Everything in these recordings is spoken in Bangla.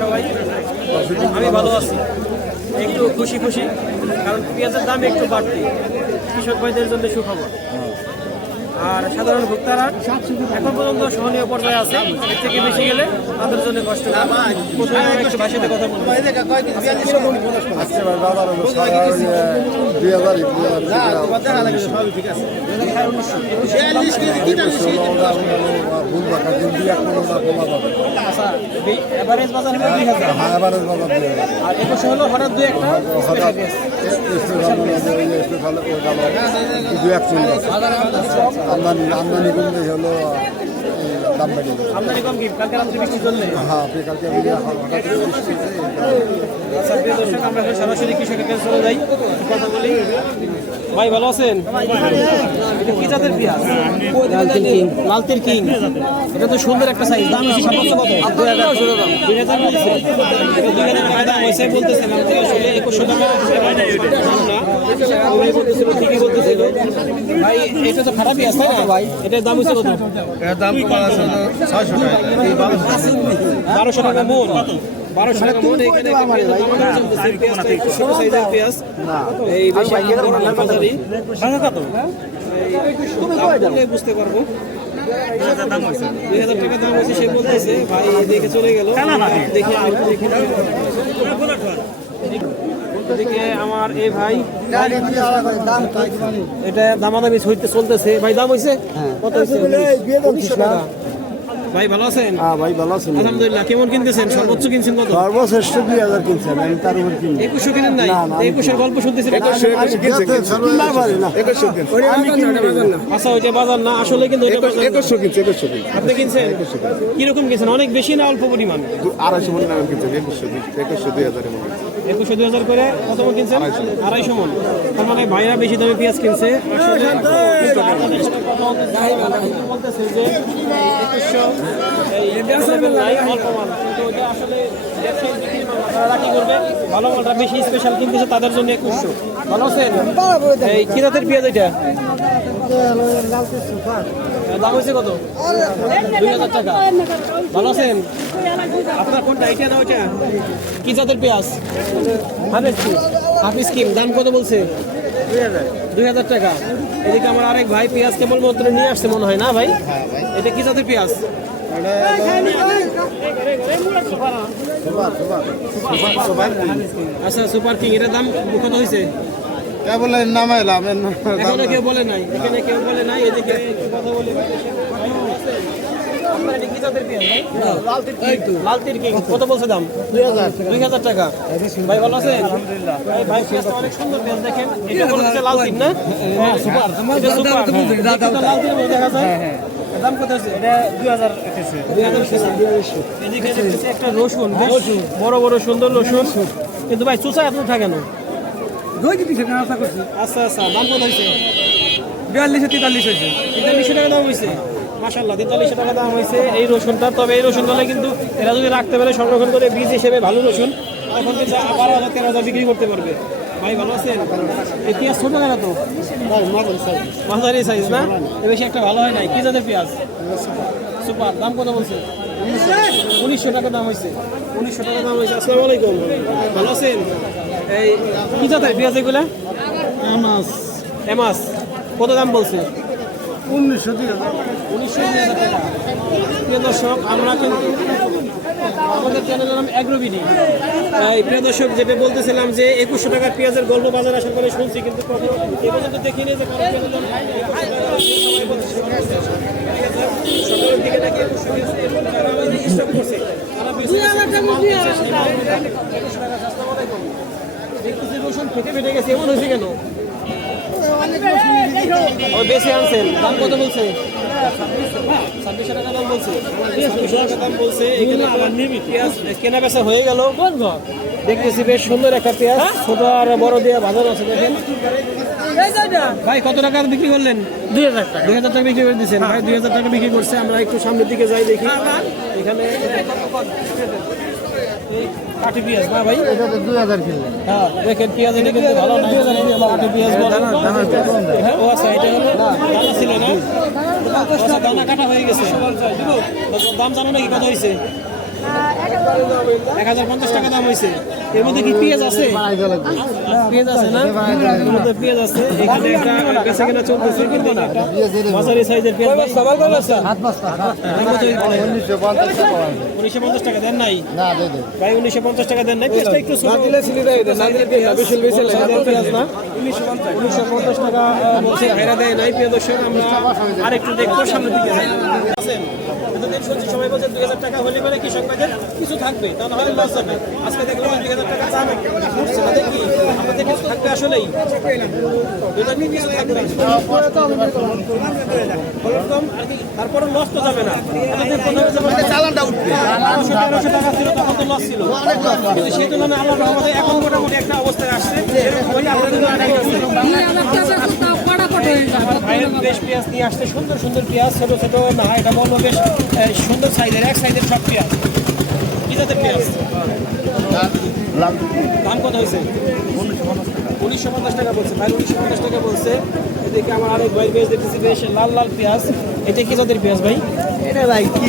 সবাই আমি ভালো আছি। একটু খুশি খুশি, কারণ পেঁয়াজের দাম একটু বাড়তি। কৃষক ভাইদের জন্য সুখবর। আর সাধারণ ভোক্তারা এখন পর্যন্ত সহনীয় পর্যায়ে আছে এর থেকে বেশি গেলে তাদের জন্য কষ্ট আচ্ছা হ্যাঁ হঠাৎ আমদানি আমদানি কমলে হলো দাম বেড়ে যাবে আমদানি কম কি? কালকে রাত্রে বৃষ্টি চললে? হ্যাঁ বেকারকে হঠাৎ বৃষ্টি হয়েছে, দর্শক আমরা এখন সরাসরি কৃষকের কাছে চলে যাই। কথা বলি। ভাই ভালো আছেন? এটা কি জাতের পেঁয়াজ? লালতির কিং। লালতির কিং। এটা তো সুন্দর একটা সাইজ দাম সর্বোচ্চ কত? দুই হাজার দুই হাজার বলছে দুই হাজার টাকা দাম হয়েছে বলতেছিলাম আসলে একুশশো টাকা না। বলতেছিল ঠিকই বলতেছিল। ভাই এটা তো খারাপই আছে না? ভাই এটার দাম হচ্ছে কত? দাম বারোশো টাকা। মন বারোশো টাকা মন এখানে পেঁয়াজ এই বাজারি। এই বুঝতে পারব। দুই হাজার টাকা দাম হয়েছে সে বলতেছে ভাই দেখে চলে গেল। দেখে এদিকে আমার এই ভাই। এটা দামাদামি হইতে চলতেছে। ভাই দাম হয়েছে কত হয়েছে ভাই ভালো আছেন? হ্যাঁ ভাই ভালো আছেন আলহামদুলিল্লাহ কেমন কিনতেছেন? সর্বোচ্চ কিনছেন কত? সর্বশ্রেষ্ঠ দুই হাজার কিনছেন আমি তার উপর কিনি। একুশশো কিনেন নাই? একুশের গল্প শুনতেছি আচ্ছা ওইটা বাজার না আসলে কিন্তু ওইটা বাজার না। একুশশো কিনছে একুশশো কিনছে। আপনি কিনছেন? কীরকম কিনছেন? অনেক বেশি না অল্প পরিমাণ? আড়াইশো মনে নাম কিনছে একুশশো একুশশো দুই হাজারের মনে একুশশো দুই হাজার করে কত মন কিনছেন আড়াইশো মন তার মানে ভাইরা বেশি দামে পেঁয়াজ কিনছে বলতেছে যে একুশশো অল্প মাল কিন্তু আসলে তারা কি ভালো মালটা বেশি স্পেশাল কিনতেছে তাদের জন্য একুশশো ভালো আছেন? এই কি জাতের পেঁয়াজ এটা? দাম হয়েছে কত? দুই হাজার টাকা। ভালো আছেন? আপনার কোনটা এটা না ওইটা? কি জাতের পেঁয়াজ? Half scheme. হাফ কি দাম কত বলছে? দুই হাজার। টাকা। এদিকে আমার আরেক ভাই পেঁয়াজ কেবল মাত্র নিয়ে আসছে মনে হয় না ভাই? এটা কি জাতের পেঁয়াজ? আচ্ছা সুপার কিং এটার দাম কত হয়েছে বলে নামাইলাম এখানে কেউ বলে নাই এখানে কেউ বলে নাই এদিকে কথা বলে কত বলছে দাম? দুই হাজার। টাকা। ভাই ভালো আছে ভাই ভাই পেঁয়াজটা অনেক সুন্দর পেঁয়াজ দেখেন। এটা বলছে লালতির না? সুপার এটা সুপার। এটা লালতির দেখা যায়। দাম কত আছে এটা দুই হাজার এদিকে একটা রসুন বড় বড় সুন্দর রসুন। কিন্তু ভাই চুষা এত উঠা কেন? আচ্ছা আচ্ছা। দাম কত হয়েছে? বিয়াল্লিশে তেতাল্লিশ হয়েছে। তেতাল্লিশশো টাকা দাম হয়েছে? মাসাল্লাহ তেতাল্লিশশো টাকা দাম হয়েছে এই রসুনটা। তবে এই রসুনগুলো কিন্তু এরা যদি রাখতে পারে সংরক্ষণ করে বীজ হিসেবে ভালো রসুন তখন কিন্তু বারো হাজার তেরো হাজার বিক্রি করতে পারবে। ভাই ভালো আছেন? এই পেঁয়াজ ছোটো কেন তো? মাঝারি সাইজ না? এ বেশি একটা ভালো হয় নাই। কি জাতের পেঁয়াজ? সুপার। দাম কত বলছে উনিশশো টাকা দাম হয়েছে। উনিশশো টাকা দাম হয়েছে। আসসালামু আলাইকুম। ভালো আছেন? এই কি জাতের পেঁয়াজ এগুলা? এমাস কত দাম বলছে? উনিশশো হাজার উনিশশো প্রিয় দর্শক আমরা কিন্তু আমাদের চ্যানেলের নাম অ্যাগ্রোবিডি প্রিয় দর্শক যেটা বলতেছিলাম যে একুশশো টাকার পেঁয়াজের গল্প বাজার আসার পরে শুনছি কিন্তু এ পর্যন্ত দেখিনি যে কারও সকালের ফেটে ফেটে গেছে এমন হয়েছে কেন ও বেশি আনছেন। দাম কত বলছে? ছাব্বিশশো টাকা দাম বলছে। ছাব্বিশশো টাকা দাম বলছে। এখানে আপনার পেঁয়াজ কেনা বেচা হয়ে গেল। দেখতেছি বেশ সুন্দর একটা পেঁয়াজ। ছোট আর বড় দিয়ে বাজার আছে দেখেন। ভাই কত টাকা বিক্রি করলেন? দুই হাজার টাকা। দুই হাজার টাকা বিক্রি করে দিচ্ছেন ভাই দুই হাজার টাকা বিক্রি করছে। আমরা একটু সামনের দিকে যাই দেখি। এখানে কাঠি পেঁয়াজ না ভাই? এটা তো দুই হাজার কিলো। হ্যাঁ দেখেন পেঁয়াজ এটা কিন্তু ভালো নাই। কাটি পেঁয়াজ ও আচ্ছা এটা হলো দানা ছিল না? আচ্ছা দানা কাটা হয়ে গেছে। দাম জানো নাকি কত হয়েছে? এক হাজার পঞ্চাশ টাকা দাম হয়েছে। এর মধ্যে কি পেঁয়াজ আছে? পেঁয়াজ আছে না? এর মধ্যে পেঁয়াজ আছে। এখানে একটা বেচা কেনা চলতেছে কিন্তু এটা মাঝারি সাইজের পেঁয়াজ দাম কত হয়েছে? উনিশশো পঞ্চাশ টাকা উনিশশো পঞ্চাশ টাকা দেন নাই? না দে দে। ভাই উনিশশো পঞ্চাশ টাকা দেন নাই? পেঁয়াজটা একটু ছোট। পেঁয়াজ না উনিশশো পঞ্চাশ। টাকা বলছে ভাইরা দেয় নাই আমরা আর একটু দেখব সামনের দিকে আছেন এতদিন শুনছি সবাই বলছে দুই হাজার টাকা হলে পরে কৃষক ভাইদের কিছু থাকবে তাহলে হয় লস হবে। আজকে দেখলাম দুই হাজার টাকা দাম উঠছে তাদের কি? আমাদের কিছু থাকবে আসলেই? এটা নিয়ে কিছু থাকবে? ওরকম আর কি তারপরে লস তো যাবে না। আমাদের চালানটা উঠবে। তেরোশো টাকা ছিল তখন তো লস ছিল। কিন্তু সেই তুলনায় আল্লাহ রহমতে এখন মোটামুটি একটা অবস্থায় আসছে। এরকম হলে অনেক আমার ভাইয়ের বেশ পেঁয়াজ নিয়ে আসছে সুন্দর সুন্দর পেঁয়াজ ছোট ছোট না এটা বলব বেশ সুন্দর সাইজের এক সাইজের সব পেঁয়াজ। কি জাতের পেঁয়াজ? দাম কত হয়েছে? উনিশশো পঞ্চাশ টাকা বলছে ভাই উনিশশো পঞ্চাশ টাকা বলছে। এদিকে আমার আরেক ভাই বেশ দেখতেছি বেশ লাল লাল পেঁয়াজ। এটা কি জাতের পেঁয়াজ ভাই? এটা ভাই কি?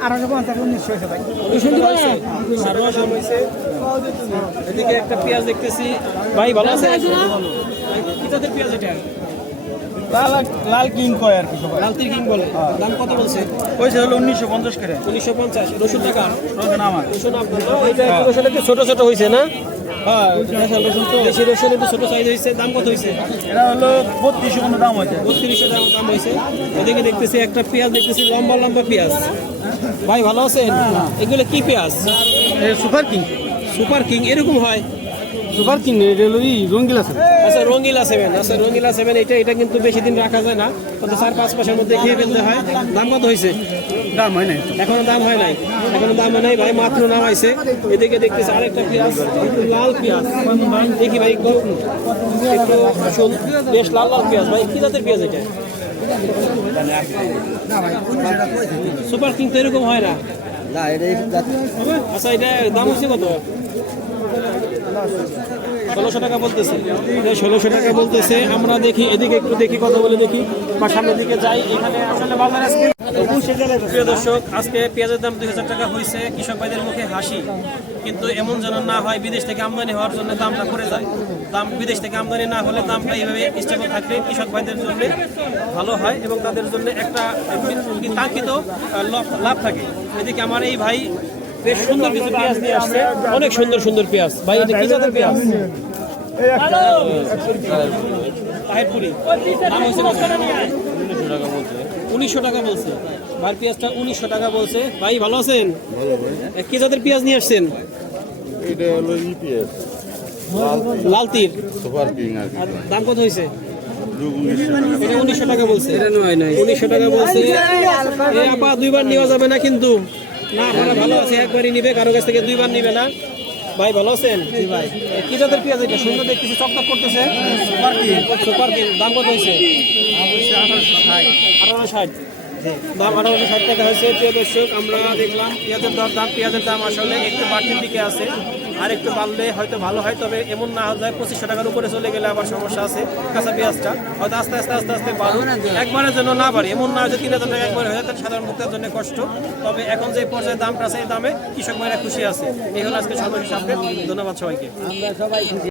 আঠারোশো পঞ্চাশ উনিশশো হয়েছে পঞ্চাশ পঞ্চাশ টাকা না? ছোট ছোট ছোট সাইজ দাম কত হলো দাম দাম দেখতেছি একটা পেঁয়াজ দেখতেছি লম্বা লম্বা পেঁয়াজ ভাই ভালো আছেন? এগুলো কি পেঁয়াজ? Super king. সুপার কিং এরকম হয়? সুপার কিং এটা হলো ই রঙ্গিলা আছে আচ্ছা রঙিলা সেভেন আচ্ছা রঙিলা সেভেন এটা এটা কিন্তু বেশি দিন রাখা যায় না। কত চার পাঁচ মাসের মধ্যে খেয়ে ফেলতে হয়। দাম কত হয়েছে? দাম হয় নাই। এখনও দাম হয় নাই। এখনও দাম হয় নাই ভাই মাত্র নাম হয়েছে। এদিকে দেখতেছি আরেকটা পেঁয়াজ একটু লাল পেঁয়াজ। দেখি ভাই একটু বেশ লাল লাল পেঁয়াজ ভাই কি জাতের পেঁয়াজ এটা? সুপার কিং তো এরকম হয় না? না এটা আচ্ছা এটা দাম হচ্ছে কত? ষোলোশো টাকা বলতেছে। ষোলোশো টাকা বলতেছে আমরা দেখি এদিকে একটু দেখি কথা বলে দেখি। বা সামনের দিকে যাই এখানে আসলে বাজার আজকে প্রিয় দর্শক আজকে পেঁয়াজের দাম দুই হাজার টাকা হয়েছে কৃষক ভাইদের মুখে হাসি। কিন্তু এমন যেন না হয় বিদেশ থেকে আমদানি হওয়ার জন্য দামটা করে যায়। দাম বিদেশ থেকে আমদানি না হলে দামটা এইভাবে স্টেবল থাকলে কৃষক ভাইদের জন্য ভালো হয় এবং তাদের জন্য একটা কাঙ্ক্ষিত লাভ- থাকে। এদিকে আমার এই ভাই বেশ সুন্দর কিছু পেঁয়াজ নিয়ে আসছে। অনেক সুন্দর সুন্দর পেঁয়াজ। ভাই এটা কি জাতের পেঁয়াজ? তাহিরপুরি। দাম হয়েছে কত? উনিশশো টাকা বলছে। ভাই পেঁয়াজটা উনিশশো টাকা বলছে। ভাই ভালো আছেন? কি জাতের পেঁয়াজ নিয়ে আসছেন? এটা হলো ইপিএস লাল তীর। সুপার কিং আর দাম কত হয়েছে? উনিশশো টাকা এটা বলছে উনিশশো টাকা বলছে। আপা দুইবার নেওয়া যাবে না কিন্তু। না ভালো ভালো আছে একবারই নিবে কারও কাছ থেকে দুইবার নিবে না। ভাই ভালো আছেন? ভাই। কি জাতের পেঁয়াজ এটা? সুন্দর দেখতেছি চকচক করতেছে? Super king. Super king. দাম কত হয়েছে? আঠারো ষাট। দাম আঠারোশো ষাট টাকা হয়েছে। প্রিয় দর্শক, আমরা দেখলাম পেঁয়াজের দর দাম পেঁয়াজের দাম আসলে একটু বাড়তির দিকে আছে। আর একটু বাড়লে হয়তো ভালো হয়, তবে এমন না হয় পঁচিশশো টাকার উপরে চলে গেলে আবার সমস্যা আছে কাঁচা পেঁয়াজটা। হয়তো আস্তে আস্তে আস্তে আস্তে বাড়ুক। একবারের জন্য না বাড়ে। এমন না হয় যে তিন হাজার টাকা একবারে হয়ে তাহলে সাধারণ ভোক্তার জন্য কষ্ট। তবে এখন যে পর্যায়ে দামটা আছে, এই দামে কৃষক ভাইরা খুশি আছে। এই হলো আজকে সর্বশেষ আপডেট ধন্যবাদ সবাইকে।